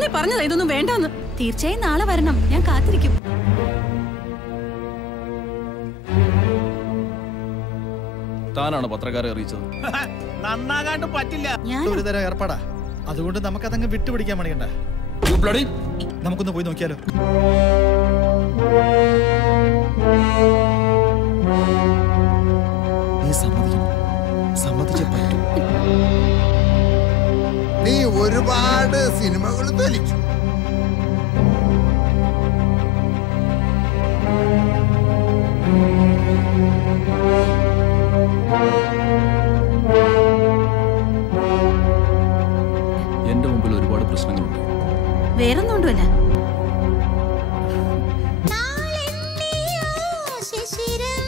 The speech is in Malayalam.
അന്നേ പറഞ്ഞതാ ഇതൊന്നും വേണ്ടെന്ന്. തീർച്ചയായും നാളെ വരണം, ഞാൻ കാത്തിരിക്കും. താനാണ് പത്രക്കാരെ അറിയിച്ചത്? നന്നാകാണ്ട് പറ്റില്ല. ഒരു തരം ഏർപ്പാടാ, അതുകൊണ്ട് നമുക്കതങ്ങ് വിട്ടുപിടിക്കാൻ മണിയണ്ട. നമുക്കൊന്ന് പോയി നോക്കിയാലോ? നീ സമ്മതിക്കണം, സമ്മതിച്ചേ പറ്റൂ. നീ ഒരുപാട് സിനിമകൾ തെളിച്ചു. എന്റെ മുമ്പിൽ ഒരുപാട് പ്രശ്നങ്ങളുണ്ട്. വേറൊന്നുകൊണ്ടുമല്ല. ശിശിരം